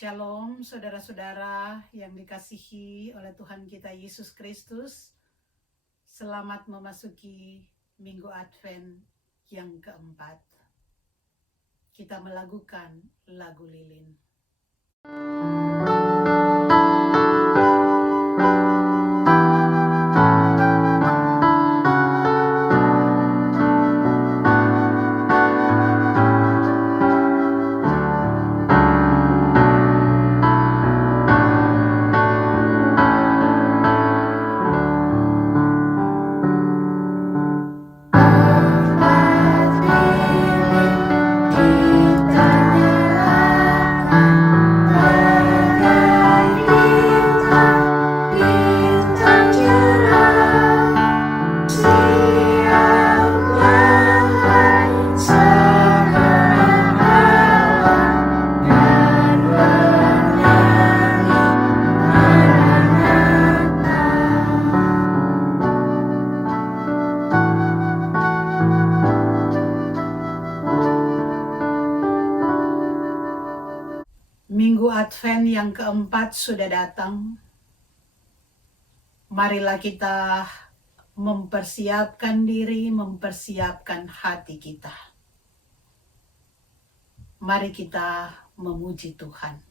Shalom saudara-saudara yang dikasihi oleh Tuhan kita Yesus Kristus. Selamat memasuki Minggu Advent yang keempat. Kita melakukan lagu lilin. Minggu Advent yang keempat sudah datang. Marilah kita mempersiapkan diri, mempersiapkan hati kita. Mari kita memuji Tuhan.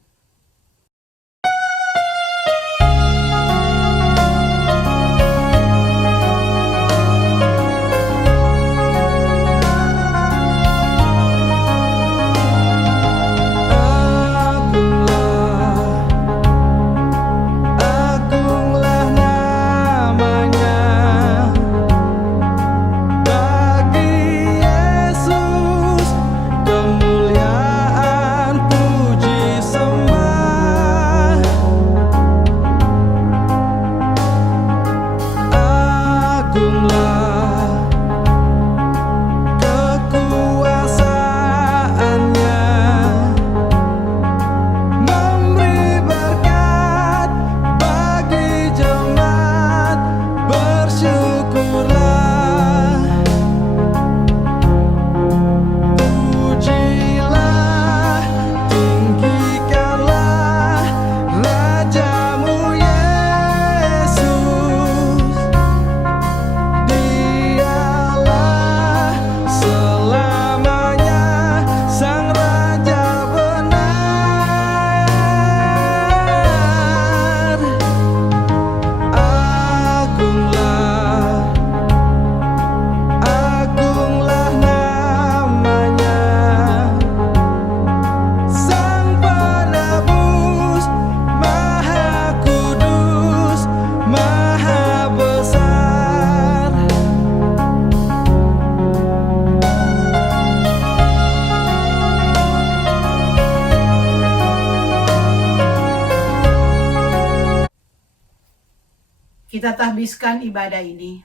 Kita tahbiskan ibadah ini.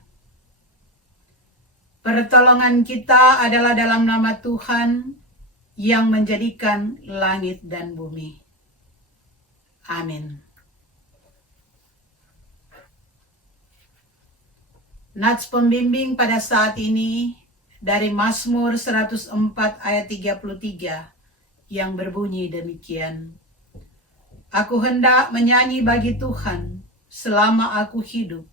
Pertolongan kita adalah dalam nama Tuhan yang menjadikan langit dan bumi. Amin. Nats pembimbing pada saat ini dari Mazmur 104 ayat 33 yang berbunyi demikian. Aku hendak menyanyi bagi Tuhan selama aku hidup.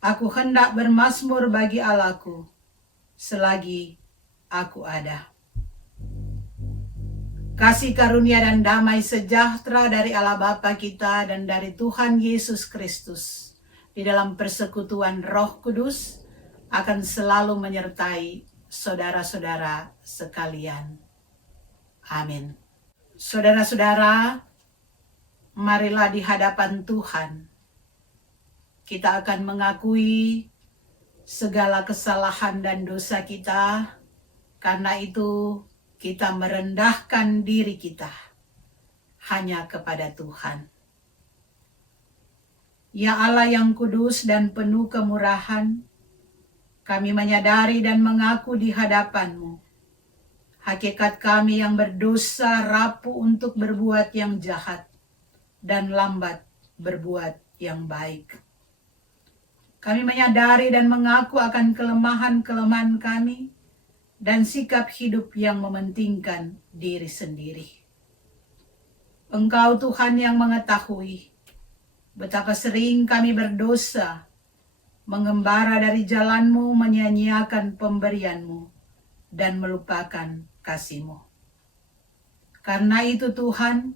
Aku hendak bermazmur bagi Allahku selagi aku ada. Kasih karunia dan damai sejahtera dari Allah Bapa kita dan dari Tuhan Yesus Kristus di dalam persekutuan Roh Kudus akan selalu menyertai saudara-saudara sekalian. Amin. Saudara-saudara, marilah di hadapan Tuhan kita akan mengakui segala kesalahan dan dosa kita. Karena itu kita merendahkan diri kita hanya kepada Tuhan. Ya Allah yang kudus dan penuh kemurahan, kami menyadari dan mengaku di hadapan-Mu hakikat kami yang berdosa rapuh untuk berbuat yang jahat dan lambat berbuat yang baik. Kami menyadari dan mengaku akan kelemahan-kelemahan kami dan sikap hidup yang mementingkan diri sendiri. Engkau Tuhan yang mengetahui betapa sering kami berdosa, mengembara dari jalan-Mu, menyanyiakan pemberian-Mu, dan melupakan kasih-Mu. Karena itu Tuhan,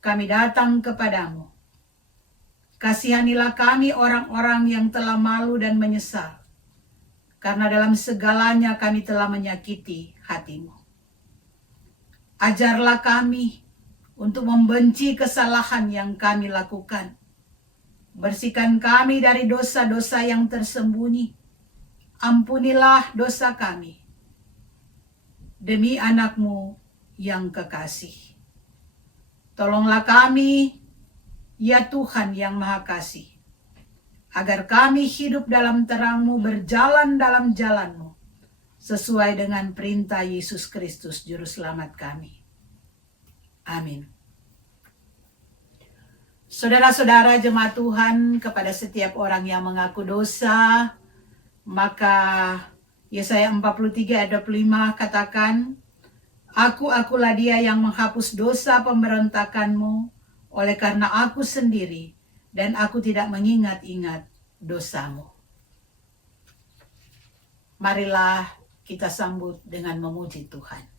kami datang kepadamu. Kasihanilah kami orang-orang yang telah malu dan menyesal, karena dalam segalanya kami telah menyakiti hati-Mu. Ajarlah kami untuk membenci kesalahan yang kami lakukan. Bersihkan kami dari dosa-dosa yang tersembunyi. Ampunilah dosa kami. Demi anak-Mu yang kekasih. Tolonglah kami, ya Tuhan yang Maha Kasih, agar kami hidup dalam terang-Mu, berjalan dalam jalan-Mu, sesuai dengan perintah Yesus Kristus, Juru Selamat kami. Amin. Saudara-saudara jemaat Tuhan, kepada setiap orang yang mengaku dosa, maka Yesaya 43 ayat 25 katakan, Akulah dia yang menghapus dosa pemberontakanmu, oleh karena aku sendiri, dan aku tidak mengingat-ingat dosamu. Marilah kita sambut dengan memuji Tuhan.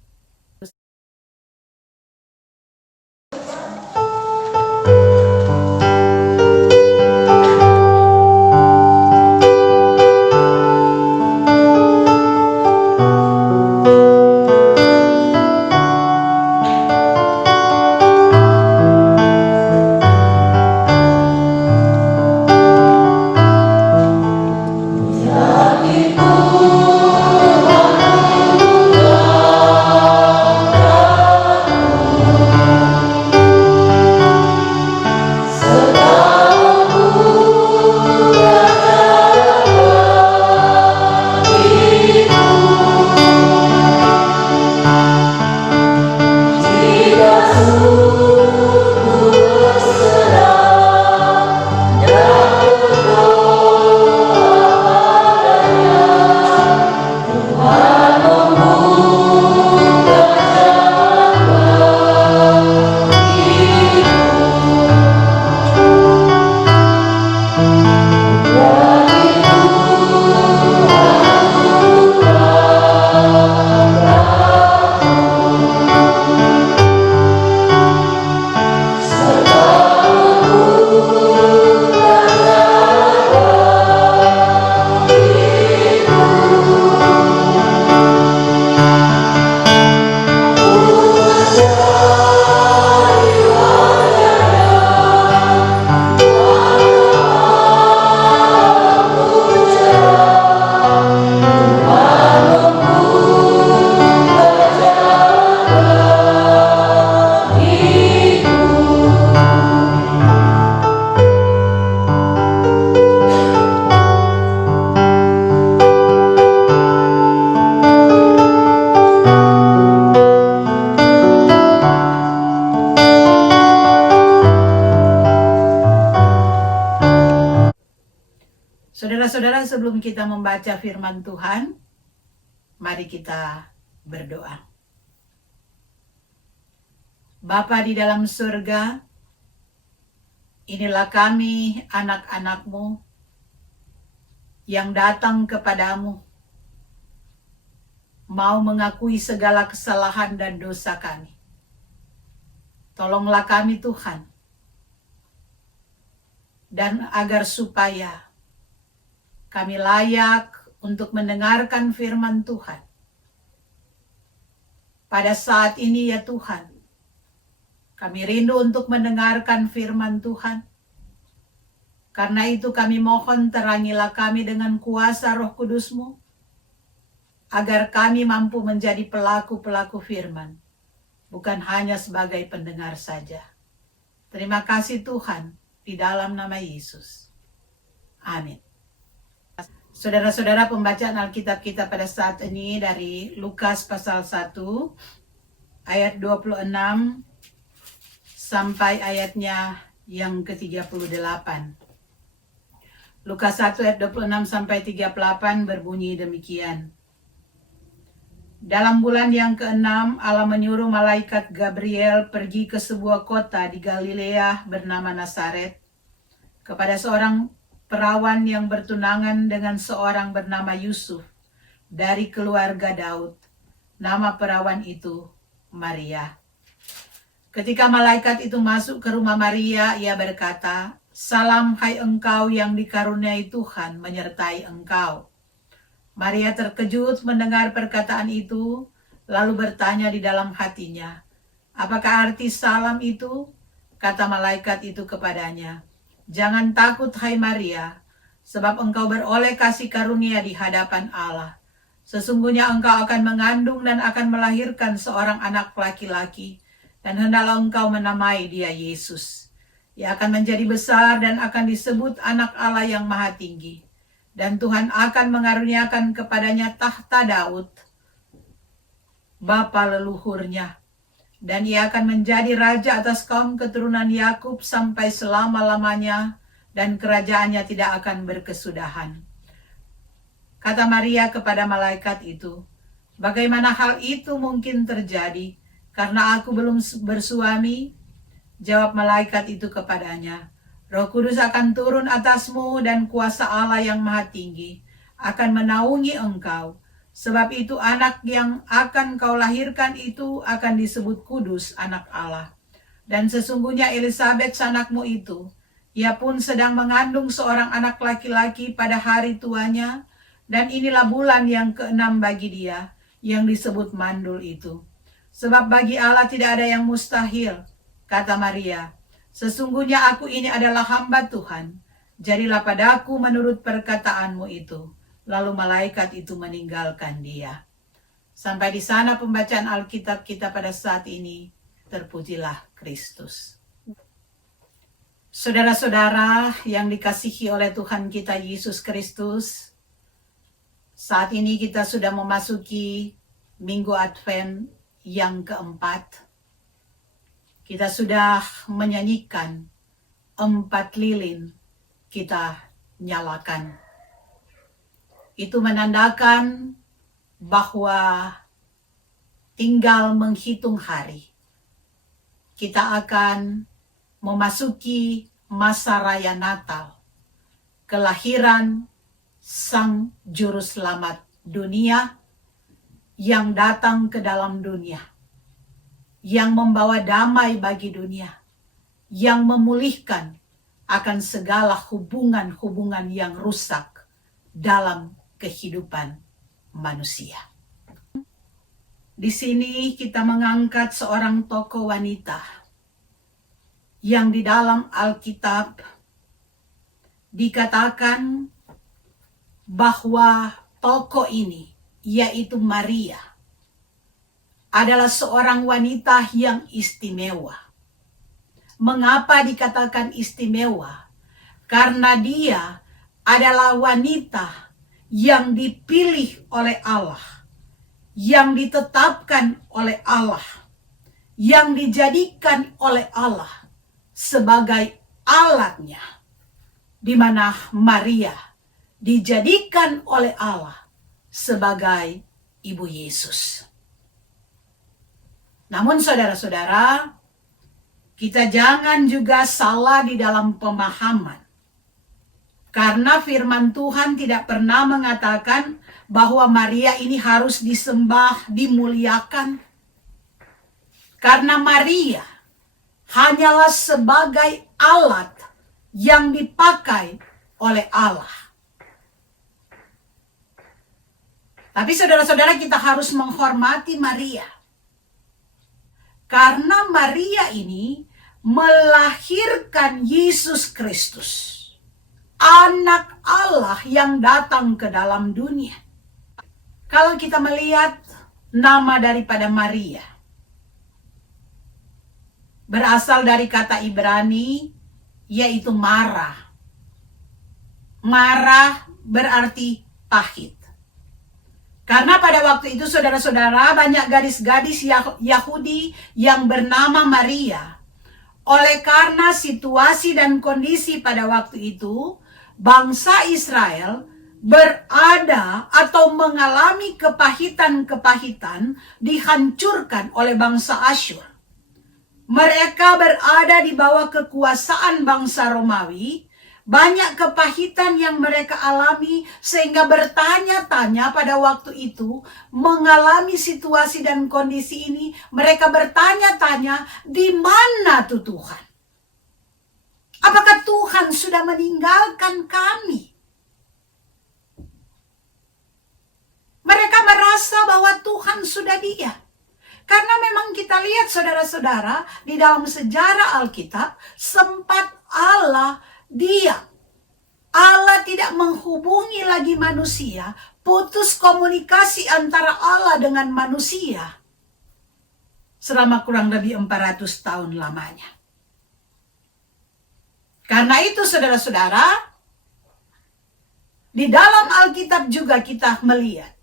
Saudara-saudara, sebelum kita membaca firman Tuhan, mari kita berdoa. Bapa di dalam surga, inilah kami anak-anak-Mu yang datang kepadamu, mau mengakui segala kesalahan dan dosa kami. Tolonglah kami Tuhan, dan agar supaya kami layak untuk mendengarkan firman Tuhan. Pada saat ini ya Tuhan, kami rindu untuk mendengarkan firman Tuhan. Karena itu kami mohon terangilah kami dengan kuasa Roh Kudus-Mu, agar kami mampu menjadi pelaku-pelaku firman, bukan hanya sebagai pendengar saja. Terima kasih Tuhan, di dalam nama Yesus. Amin. Saudara-saudara, pembacaan Alkitab kita pada saat ini dari Lukas pasal 1 ayat 26 sampai ayatnya yang ke-38. Lukas 1 ayat 26 sampai 38 berbunyi demikian. Dalam bulan yang ke-6, Allah menyuruh malaikat Gabriel pergi ke sebuah kota di Galilea bernama Nazaret, kepada seorang perawan yang bertunangan dengan seorang bernama Yusuf dari keluarga Daud. Nama perawan itu Maria. Ketika malaikat itu masuk ke rumah Maria, ia berkata, "Salam hai engkau yang dikaruniai Tuhan menyertai engkau." Maria terkejut mendengar perkataan itu, lalu bertanya di dalam hatinya, "Apakah arti salam itu?" Kata malaikat itu kepadanya, "Jangan takut hai Maria, sebab engkau beroleh kasih karunia di hadapan Allah. Sesungguhnya engkau akan mengandung dan akan melahirkan seorang anak laki-laki, dan hendaklah engkau menamai dia Yesus. Ia akan menjadi besar dan akan disebut anak Allah yang Maha Tinggi. Dan Tuhan akan mengaruniakan kepadanya tahta Daud, bapa leluhurnya. Dan ia akan menjadi raja atas kaum keturunan Yakub sampai selama-lamanya, dan kerajaannya tidak akan berkesudahan." Kata Maria kepada malaikat itu, "Bagaimana hal itu mungkin terjadi, karena aku belum bersuami?" Jawab malaikat itu kepadanya, "Roh Kudus akan turun atasmu dan kuasa Allah yang Maha Tinggi akan menaungi engkau. Sebab itu anak yang akan kau lahirkan itu akan disebut kudus, anak Allah. Dan sesungguhnya Elisabet anakmu itu, ia pun sedang mengandung seorang anak laki-laki pada hari tuanya, dan inilah bulan yang ke-6 bagi dia, yang disebut mandul itu. Sebab bagi Allah tidak ada yang mustahil." Kata Maria, "Sesungguhnya aku ini adalah hamba Tuhan. Jadilah padaku menurut perkataanmu itu." Lalu malaikat itu meninggalkan dia. Sampai di sana pembacaan Alkitab kita pada saat ini. Terpujilah Kristus. Saudara-saudara yang dikasihi oleh Tuhan kita Yesus Kristus, saat ini kita sudah memasuki Minggu Advent yang keempat. Kita sudah menyanyikan 4 lilin kita nyalakan. Itu menandakan bahwa tinggal menghitung hari. Kita akan memasuki masa raya Natal, kelahiran Sang Juru Selamat dunia yang datang ke dalam dunia, yang membawa damai bagi dunia, yang memulihkan akan segala hubungan-hubungan yang rusak dalam kehidupan manusia. Di sini kita mengangkat seorang tokoh wanita yang di dalam Alkitab dikatakan bahwa tokoh ini, yaitu Maria, adalah seorang wanita yang istimewa. Mengapa dikatakan istimewa? Karena dia adalah wanita yang dipilih oleh Allah, yang ditetapkan oleh Allah, yang dijadikan oleh Allah sebagai alatnya, di mana Maria dijadikan oleh Allah sebagai ibu Yesus. Namun saudara-saudara, kita jangan juga salah di dalam pemahaman. Karena firman Tuhan tidak pernah mengatakan bahwa Maria ini harus disembah, dimuliakan. Karena Maria hanyalah sebagai alat yang dipakai oleh Allah. Tapi saudara-saudara, kita harus menghormati Maria. Karena Maria ini melahirkan Yesus Kristus, anak Allah yang datang ke dalam dunia. Kalau kita melihat nama daripada Maria, berasal dari kata Ibrani, yaitu Mara. Mara berarti pahit. Karena pada waktu itu saudara-saudara, banyak gadis-gadis Yahudi yang bernama Maria. Oleh karena situasi dan kondisi pada waktu itu, bangsa Israel berada atau mengalami kepahitan-kepahitan dihancurkan oleh bangsa Asyur. Mereka berada di bawah kekuasaan bangsa Romawi. Banyak kepahitan yang mereka alami sehingga bertanya-tanya pada waktu itu, mengalami situasi dan kondisi ini, mereka bertanya-tanya, di mana tuh Tuhan? Apakah Tuhan sudah meninggalkan kami? Mereka merasa bahwa Tuhan sudah diam. Karena memang kita lihat saudara-saudara, di dalam sejarah Alkitab, sempat Allah diam. Allah tidak menghubungi lagi manusia, putus komunikasi antara Allah dengan manusia selama kurang lebih 400 tahun lamanya. Karena itu saudara-saudara, di dalam Alkitab juga kita melihat,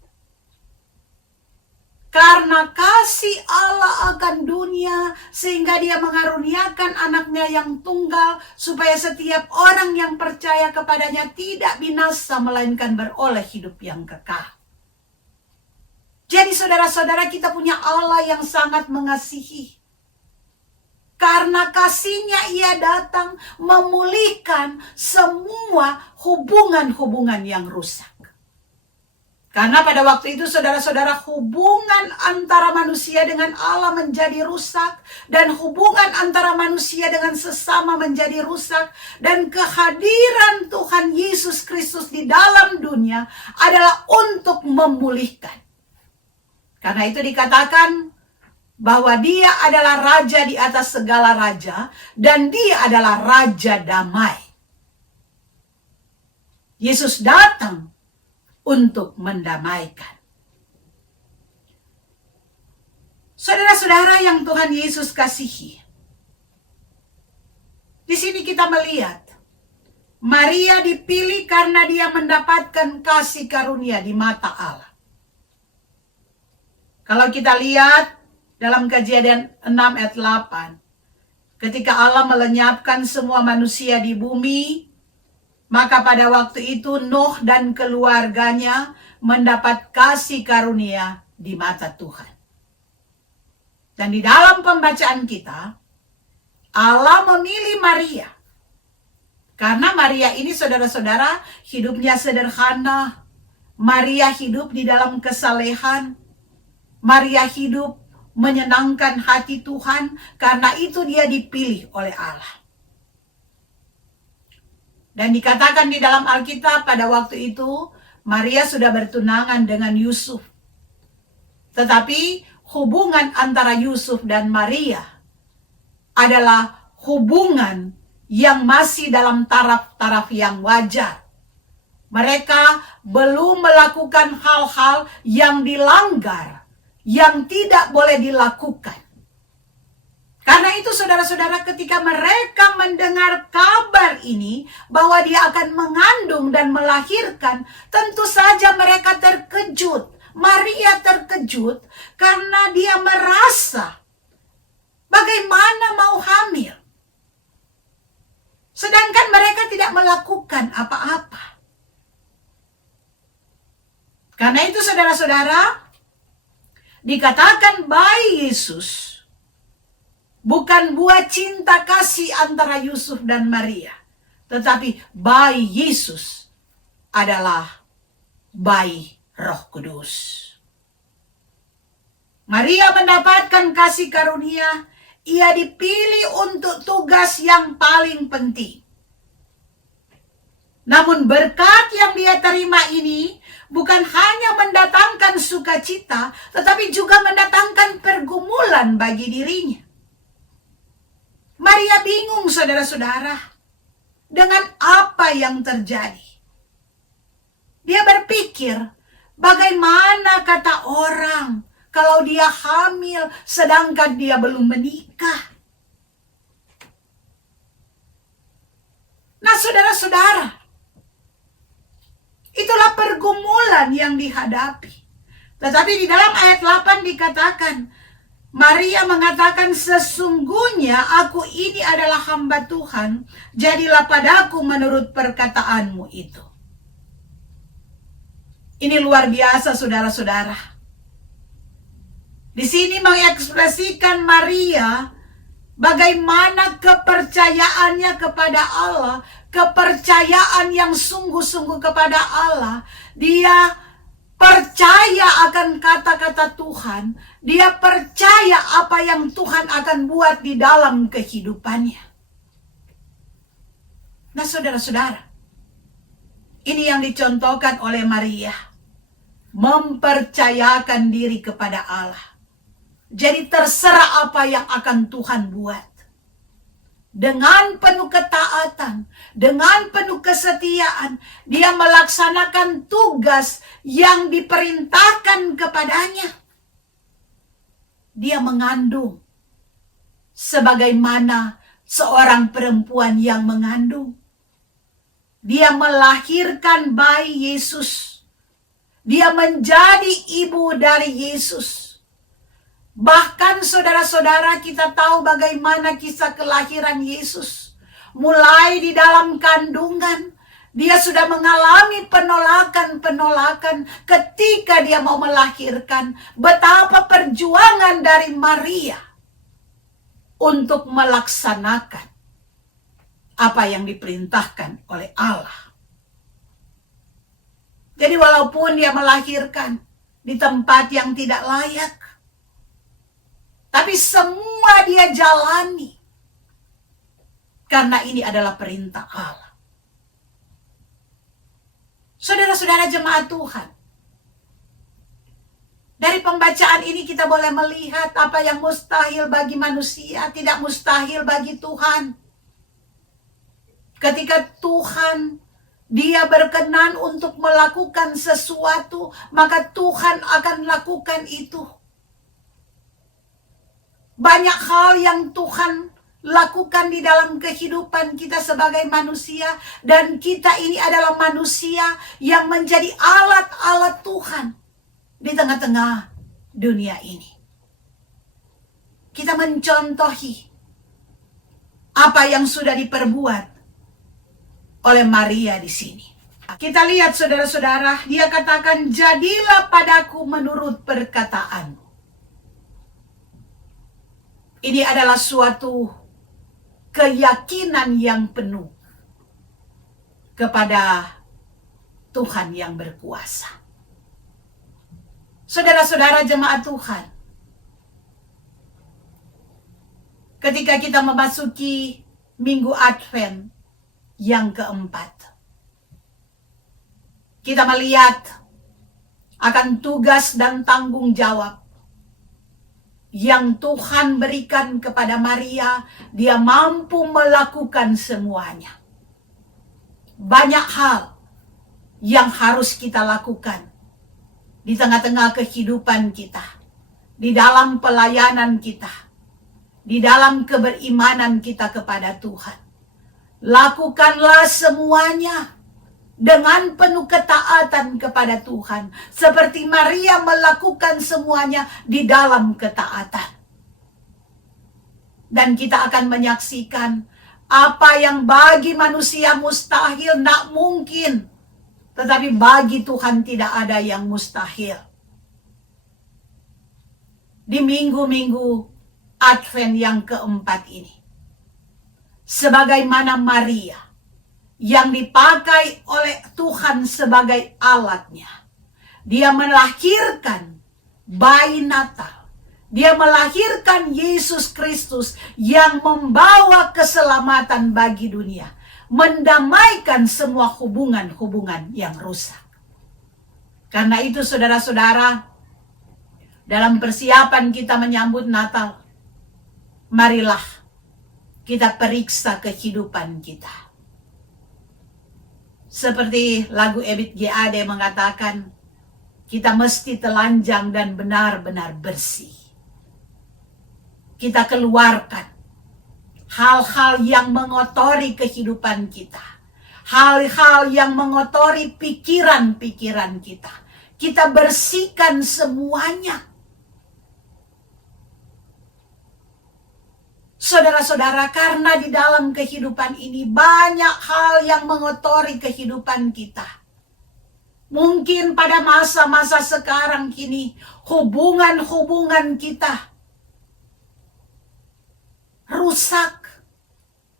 karena kasih Allah akan dunia, sehingga dia mengaruniakan anaknya yang tunggal, supaya setiap orang yang percaya kepadanya tidak binasa, melainkan beroleh hidup yang kekal. Jadi saudara-saudara, kita punya Allah yang sangat mengasihi. Karena kasihnya ia datang memulihkan semua hubungan-hubungan yang rusak. Karena pada waktu itu saudara-saudara, hubungan antara manusia dengan Allah menjadi rusak. Dan hubungan antara manusia dengan sesama menjadi rusak. Dan kehadiran Tuhan Yesus Kristus di dalam dunia adalah untuk memulihkan. Karena itu dikatakan bahwa dia adalah raja di atas segala raja. Dan dia adalah raja damai. Yesus datang untuk mendamaikan. Saudara-saudara yang Tuhan Yesus kasihi, di sini kita melihat Maria dipilih karena dia mendapatkan kasih karunia di mata Allah. Kalau kita lihat dalam Kejadian 6 ayat 8, ketika Allah melenyapkan semua manusia di bumi, maka pada waktu itu Nuh dan keluarganya mendapat kasih karunia di mata Tuhan. Dan di dalam pembacaan kita, Allah memilih Maria. Karena Maria ini saudara-saudara hidupnya sederhana. Maria hidup di dalam kesalehan. Maria hidup menyenangkan hati Tuhan. Karena itu dia dipilih oleh Allah. Dan dikatakan di dalam Alkitab pada waktu itu, Maria sudah bertunangan dengan Yusuf. Tetapi hubungan antara Yusuf dan Maria adalah hubungan yang masih dalam taraf-taraf yang wajar. Mereka belum melakukan hal-hal yang dilanggar, yang tidak boleh dilakukan. Karena itu saudara-saudara, ketika mereka mendengar kabar ini bahwa dia akan mengandung dan melahirkan, tentu saja mereka terkejut. Maria terkejut karena dia merasa bagaimana mau hamil. Sedangkan mereka tidak melakukan apa-apa. Karena itu saudara-saudara, dikatakan bayi Yesus bukan buah cinta kasih antara Yusuf dan Maria. Tetapi bayi Yesus adalah bayi Roh Kudus. Maria mendapatkan kasih karunia. Ia dipilih untuk tugas yang paling penting. Namun berkat yang dia terima ini bukan hanya mendatangkan sukacita, tetapi juga mendatangkan pergumulan bagi dirinya. Maria bingung saudara-saudara dengan apa yang terjadi. Dia berpikir, bagaimana kata orang kalau dia hamil sedangkan dia belum menikah? Nah saudara-saudara, itulah pergumulan yang dihadapi. Tetapi di dalam ayat 8 dikatakan, Maria mengatakan, sesungguhnya aku ini adalah hamba Tuhan, jadilah padaku menurut perkataanmu itu. Ini luar biasa, saudara-saudara. Di sini mengekspresikan Maria bagaimana kepercayaannya kepada Allah, kepercayaan yang sungguh-sungguh kepada Allah. Dia percaya akan kata-kata Tuhan. Dia percaya apa yang Tuhan akan buat di dalam kehidupannya. Nah, saudara-saudara, ini yang dicontohkan oleh Maria. Mempercayakan diri kepada Allah. Jadi terserah apa yang akan Tuhan buat. Dengan penuh ketaatan, dengan penuh kesetiaan, dia melaksanakan tugas yang diperintahkan kepadanya. Dia mengandung sebagaimana seorang perempuan yang mengandung. Dia melahirkan bayi Yesus. Dia menjadi ibu dari Yesus. Bahkan saudara-saudara, kita tahu bagaimana kisah kelahiran Yesus. Mulai di dalam kandungan, dia sudah mengalami penolakan-penolakan ketika dia mau melahirkan. Betapa perjuangan dari Maria untuk melaksanakan apa yang diperintahkan oleh Allah. Jadi walaupun dia melahirkan di tempat yang tidak layak, tapi semua dia jalani. Karena ini adalah perintah Allah. Saudara-saudara jemaat Tuhan, dari pembacaan ini kita boleh melihat apa yang mustahil bagi manusia, tidak mustahil bagi Tuhan. Ketika Tuhan dia berkenan untuk melakukan sesuatu, maka Tuhan akan lakukan itu. Banyak hal yang Tuhan lakukan di dalam kehidupan kita sebagai manusia. Dan kita ini adalah manusia yang menjadi alat-alat Tuhan di tengah-tengah dunia ini. Kita mencontohi apa yang sudah diperbuat oleh Maria di sini. Kita lihat saudara-saudara, dia katakan, jadilah padaku menurut perkataanmu. Ini adalah suatu keyakinan yang penuh kepada Tuhan yang berkuasa. Saudara-saudara jemaat Tuhan, ketika kita memasuki Minggu Advent yang keempat, kita melihat akan tugas dan tanggung jawab yang Tuhan berikan kepada Maria. Dia mampu melakukan semuanya. Banyak hal yang harus kita lakukan di tengah-tengah kehidupan kita, di dalam pelayanan kita, di dalam keberimanan kita kepada Tuhan. Lakukanlah semuanya dengan penuh ketaatan kepada Tuhan. Seperti Maria melakukan semuanya di dalam ketaatan. Dan kita akan menyaksikan apa yang bagi manusia mustahil, tidak mungkin. Tetapi bagi Tuhan tidak ada yang mustahil. Di minggu-minggu Advent yang keempat ini, sebagaimana Maria yang dipakai oleh Tuhan sebagai alatnya, dia melahirkan bayi Natal. Dia melahirkan Yesus Kristus yang membawa keselamatan bagi dunia, mendamaikan semua hubungan-hubungan yang rusak. Karena itu saudara-saudara, dalam persiapan kita menyambut Natal, marilah kita periksa kehidupan kita. Seperti lagu Ebit G.A.D. mengatakan, kita mesti telanjang dan benar-benar bersih. Kita keluarkan hal-hal yang mengotori kehidupan kita. Hal-hal yang mengotori pikiran-pikiran kita. Kita bersihkan semuanya. Saudara-saudara, karena di dalam kehidupan ini banyak hal yang mengotori kehidupan kita. Mungkin pada masa-masa sekarang kini, hubungan-hubungan kita rusak.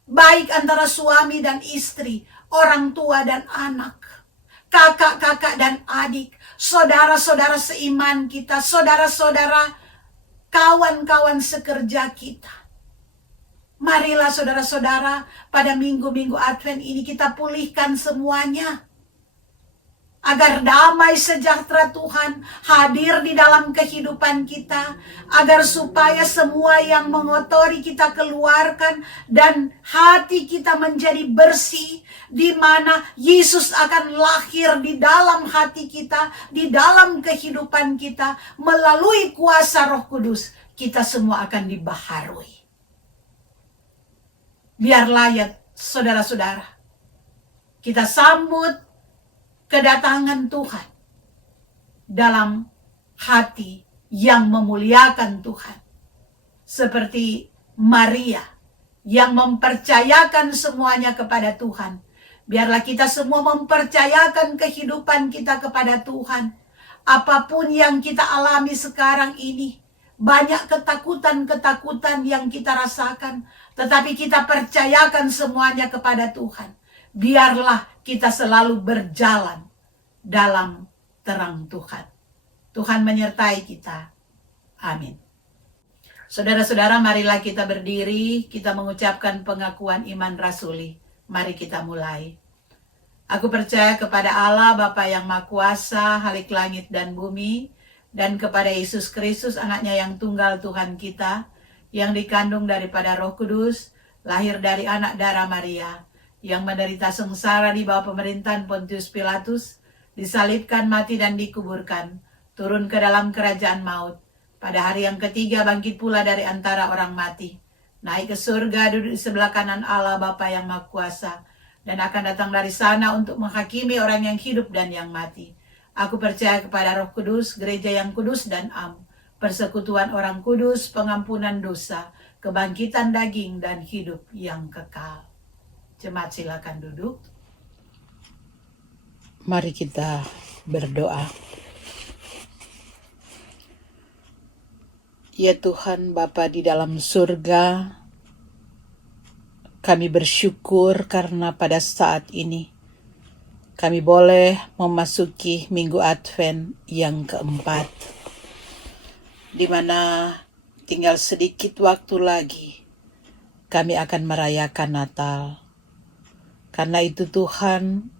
Baik antara suami dan istri, orang tua dan anak, kakak-kakak dan adik, saudara-saudara seiman kita, saudara-saudara, kawan-kawan sekerja kita. Marilah saudara-saudara, pada minggu-minggu Advent ini kita pulihkan semuanya. Agar damai sejahtera Tuhan hadir di dalam kehidupan kita. Agar supaya semua yang mengotori kita keluarkan. Dan hati kita menjadi bersih. Di mana Yesus akan lahir di dalam hati kita. Di dalam kehidupan kita. Melalui kuasa Roh Kudus. Kita semua akan dibaharui. Biarlah ya saudara-saudara, kita sambut kedatangan Tuhan dalam hati yang memuliakan Tuhan. Seperti Maria yang mempercayakan semuanya kepada Tuhan. Biarlah kita semua mempercayakan kehidupan kita kepada Tuhan. Apapun yang kita alami sekarang ini, banyak ketakutan-ketakutan yang kita rasakan, tetapi kita percayakan semuanya kepada Tuhan. Biarlah kita selalu berjalan dalam terang Tuhan. Tuhan menyertai kita. Amin. Saudara-saudara, marilah kita berdiri, kita mengucapkan pengakuan iman rasuli. Mari kita mulai. Aku percaya kepada Allah Bapa yang Maha Kuasa, Halik langit dan bumi, dan kepada Yesus Kristus, anaknya yang tunggal Tuhan kita, yang dikandung daripada Roh Kudus, lahir dari anak darah Maria, yang menderita sengsara di bawah pemerintahan Pontius Pilatus, disalibkan, mati dan dikuburkan, turun ke dalam kerajaan maut, pada hari yang ketiga bangkit pula dari antara orang mati, naik ke surga, duduk di sebelah kanan Allah Bapa yang Maha Kuasa, dan akan datang dari sana untuk menghakimi orang yang hidup dan yang mati. Aku percaya kepada Roh Kudus, gereja yang kudus dan am, persekutuan orang kudus, pengampunan dosa, kebangkitan daging, dan hidup yang kekal. Jemaat silakan duduk. Mari kita berdoa. Ya Tuhan Bapa di dalam surga, kami bersyukur karena pada saat ini kami boleh memasuki Minggu Advent yang keempat, di mana tinggal sedikit waktu lagi kami akan merayakan Natal. Karena itu Tuhan,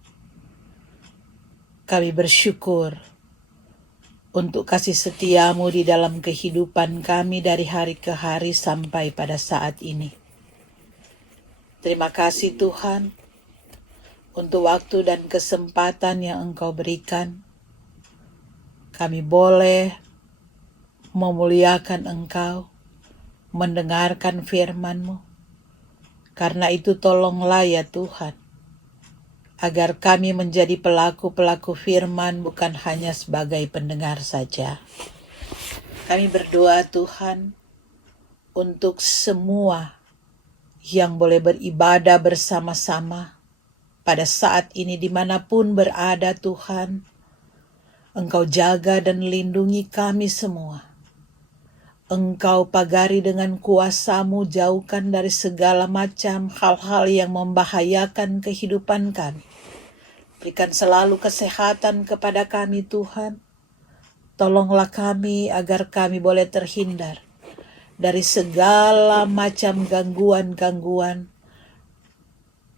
kami bersyukur untuk kasih setiamu di dalam kehidupan kami dari hari ke hari sampai pada saat ini. Terima kasih Tuhan untuk waktu dan kesempatan yang Engkau berikan. Kami boleh memuliakan Engkau, mendengarkan firman-Mu. Karena itu tolonglah ya Tuhan, agar kami menjadi pelaku-pelaku firman bukan hanya sebagai pendengar saja. Kami berdoa Tuhan untuk semua yang boleh beribadah bersama-sama pada saat ini dimanapun berada Tuhan. Engkau jaga dan lindungi kami semua. Engkau pagari dengan kuasa-Mu, jauhkan dari segala macam hal-hal yang membahayakan kehidupan kami. Berikan selalu kesehatan kepada kami Tuhan. Tolonglah kami agar kami boleh terhindar dari segala macam gangguan-gangguan.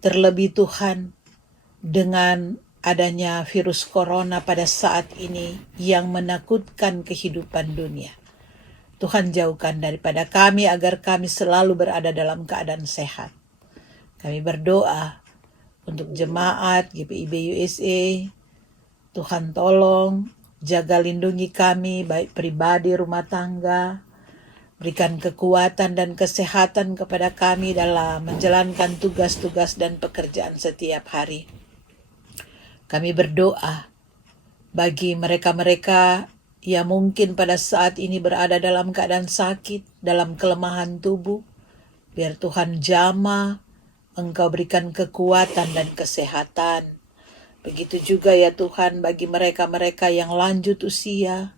Terlebih Tuhan, dengan adanya virus corona pada saat ini yang menakutkan kehidupan dunia. Tuhan jauhkan daripada kami agar kami selalu berada dalam keadaan sehat. Kami berdoa untuk jemaat GPIB USA. Tuhan tolong jaga lindungi kami baik pribadi, rumah tangga. Berikan kekuatan dan kesehatan kepada kami dalam menjalankan tugas-tugas dan pekerjaan setiap hari. Kami berdoa bagi mereka-mereka yang mungkin pada saat ini berada dalam keadaan sakit, dalam kelemahan tubuh. Biar Tuhan jamah, Engkau berikan kekuatan dan kesehatan. Begitu juga ya Tuhan bagi mereka-mereka yang lanjut usia,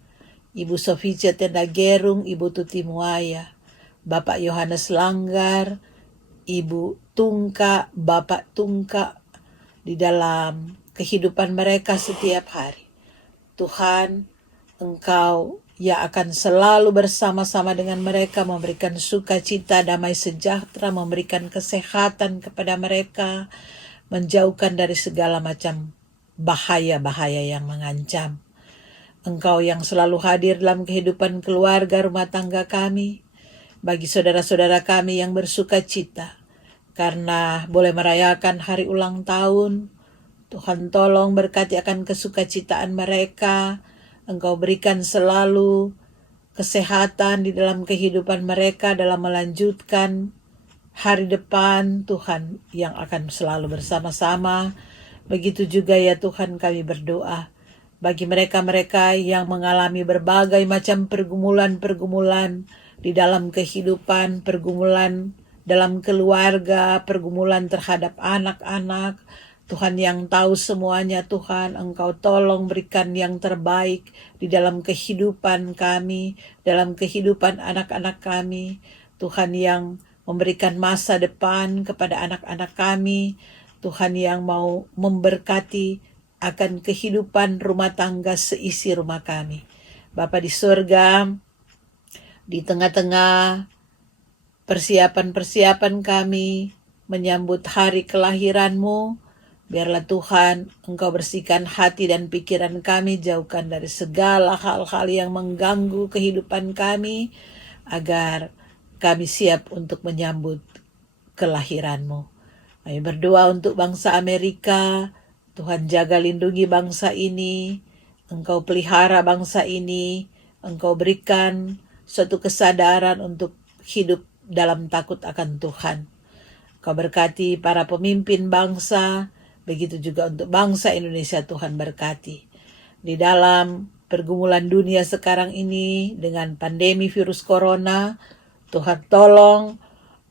Ibu Soficia Tenda Gerung, Ibu Tuti Muaya, Bapak Yohanes Langgar, Ibu Tungka, Bapak Tungka, di dalam kehidupan mereka setiap hari. Tuhan, Engkau yang akan selalu bersama-sama dengan mereka, memberikan sukacita, damai sejahtera, memberikan kesehatan kepada mereka, menjauhkan dari segala macam bahaya-bahaya yang mengancam. Engkau yang selalu hadir dalam kehidupan keluarga rumah tangga kami, bagi saudara-saudara kami yang bersuka cita, karena boleh merayakan hari ulang tahun. Tuhan tolong berkati akan kesukacitaan mereka. Engkau berikan selalu kesehatan di dalam kehidupan mereka dalam melanjutkan hari depan Tuhan yang akan selalu bersama-sama. Begitu juga ya Tuhan kami berdoa bagi mereka-mereka yang mengalami berbagai macam pergumulan-pergumulan di dalam kehidupan, pergumulan dalam keluarga, pergumulan terhadap anak-anak. Tuhan yang tahu semuanya, Tuhan, Engkau tolong berikan yang terbaik di dalam kehidupan kami, dalam kehidupan anak-anak kami. Tuhan yang memberikan masa depan kepada anak-anak kami, Tuhan yang mau memberkati akan kehidupan rumah tangga seisi rumah kami. Bapa di surga, di tengah-tengah persiapan-persiapan kami menyambut hari kelahiran-Mu, biarlah Tuhan Engkau bersihkan hati dan pikiran kami, jauhkan dari segala hal-hal yang mengganggu kehidupan kami, agar kami siap untuk menyambut kelahiran-Mu. Kami berdoa untuk bangsa Amerika, Tuhan jaga lindungi bangsa ini, Engkau pelihara bangsa ini, Engkau berikan suatu kesadaran untuk hidup dalam takut akan Tuhan. Engkau berkati para pemimpin bangsa, begitu juga untuk bangsa Indonesia Tuhan berkati. Di dalam pergumulan dunia sekarang ini dengan pandemi virus corona, Tuhan tolong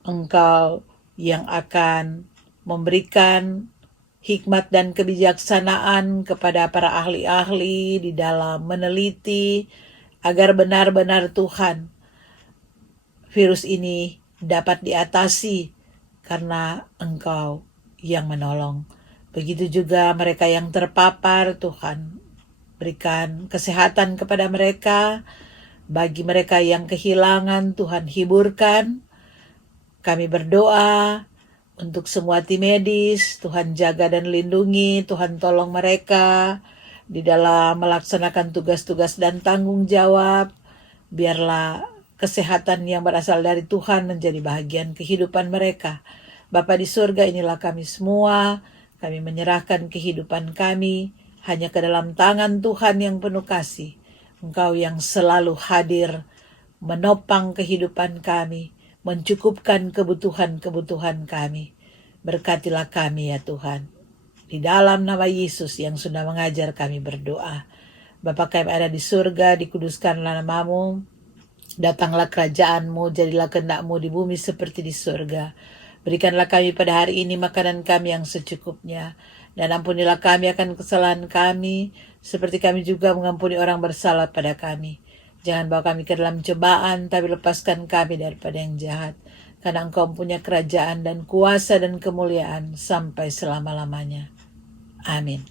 Engkau yang akan memberikan hikmat dan kebijaksanaan kepada para ahli-ahli di dalam meneliti agar benar-benar Tuhan virus ini dapat diatasi karena Engkau yang menolong. Begitu juga mereka yang terpapar, Tuhan berikan kesehatan kepada mereka. Bagi mereka yang kehilangan, Tuhan hiburkan. Kami berdoa untuk semua tim medis, Tuhan jaga dan lindungi, Tuhan tolong mereka di dalam melaksanakan tugas-tugas dan tanggung jawab. Biarlah kesehatan yang berasal dari Tuhan menjadi bahagian kehidupan mereka. Bapa di surga, inilah kami semua. Kami menyerahkan kehidupan kami hanya ke dalam tangan Tuhan yang penuh kasih. Engkau yang selalu hadir menopang kehidupan kami, mencukupkan kebutuhan-kebutuhan kami. Berkatilah kami ya Tuhan. Di dalam nama Yesus yang sudah mengajar kami berdoa. Bapa kami ada di surga, dikuduskanlah nama-Mu. Datanglah kerajaan-Mu, jadilah kehendak-Mu di bumi seperti di surga. Berikanlah kami pada hari ini makanan kami yang secukupnya. Dan ampunilah kami akan kesalahan kami, seperti kami juga mengampuni orang bersalah pada kami. Jangan bawa kami ke dalam cobaan, tapi lepaskan kami daripada yang jahat. Karena Engkau punya kerajaan dan kuasa dan kemuliaan sampai selama-lamanya. Amin.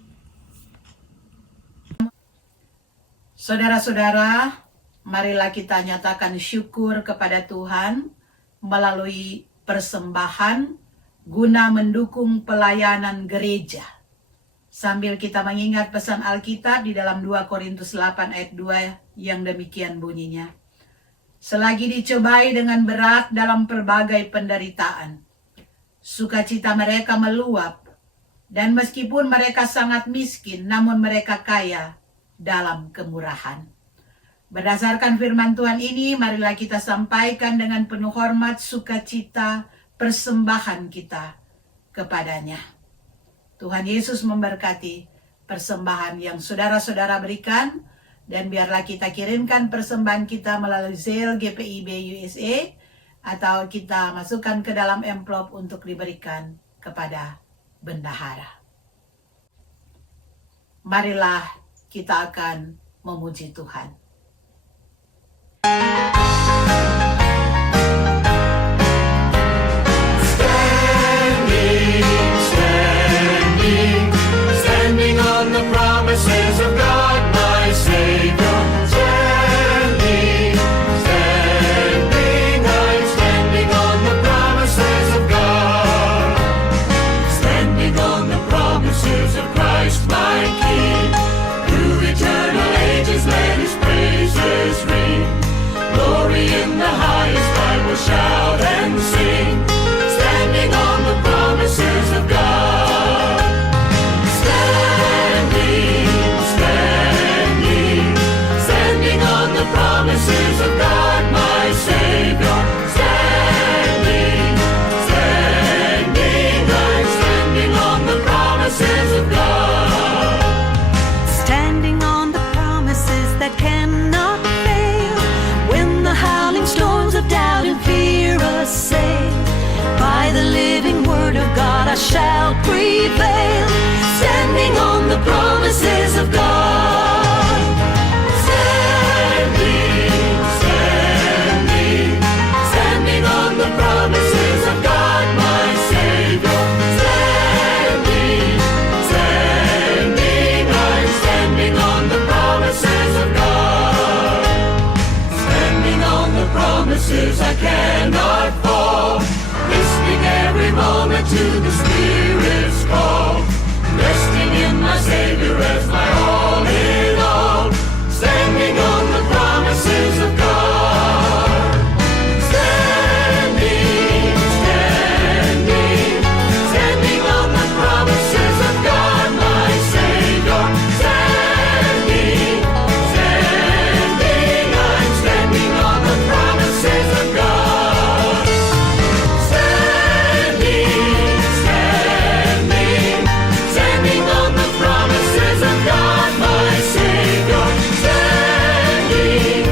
Saudara-saudara, marilah kita nyatakan syukur kepada Tuhan melalui persembahan guna mendukung pelayanan gereja. Sambil kita mengingat pesan Alkitab di dalam 2 Korintus 8 ayat 2 yang demikian bunyinya. Selagi dicobai dengan berat dalam pelbagai penderitaan, sukacita mereka meluap, dan meskipun mereka sangat miskin, namun mereka kaya dalam kemurahan. Berdasarkan firman Tuhan ini, marilah kita sampaikan dengan penuh hormat sukacita persembahan kita kepadanya. Tuhan Yesus memberkati persembahan yang saudara-saudara berikan, dan biarlah kita kirimkan persembahan kita melalui Zelle GPIB USA, atau kita masukkan ke dalam amplop untuk diberikan kepada bendahara. marilah kita akan memuji Tuhan. Standing on the promises of God, my Savior. Standing, I'm standing on the promises of God. Standing on the promises of Christ, my King. Through eternal ages, let His praises ring. Glory in the highest, I will shout and sing. Standing on the promises of God. Standing on the promises of God, my Savior. Standing, I'm standing on the promises of God. Standing on the promises that cannot fail. When the howling storms of doubt and fear assail, by the living word of God I shall prevail. Standing on the promises of God. Standing on the promises of God, my Savior. Standing, I'm standing on the promises of God. Standing on the promises I cannot fall. Listening every moment to the Spirit's call. Resting in my Savior as my all in all. Standing on the promises of God. Standing on the promises of God, my Savior. Standing, I'm standing on the promises of God. Standing on the promises of God, my Savior. Standing,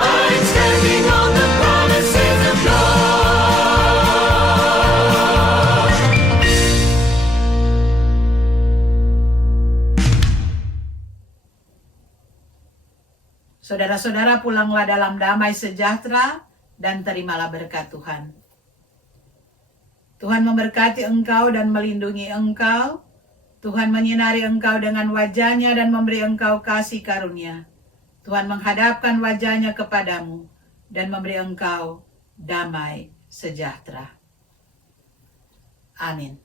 I'm standing on the promises of God. Saudara-saudara, pulanglah dalam damai sejahtera dan terimalah berkat Tuhan. Tuhan memberkati engkau dan melindungi engkau. Tuhan menyinari engkau dengan wajah-Nya dan memberi engkau kasih karunia. Tuhan menghadapkan wajah-Nya kepadamu dan memberi engkau damai sejahtera. Amin.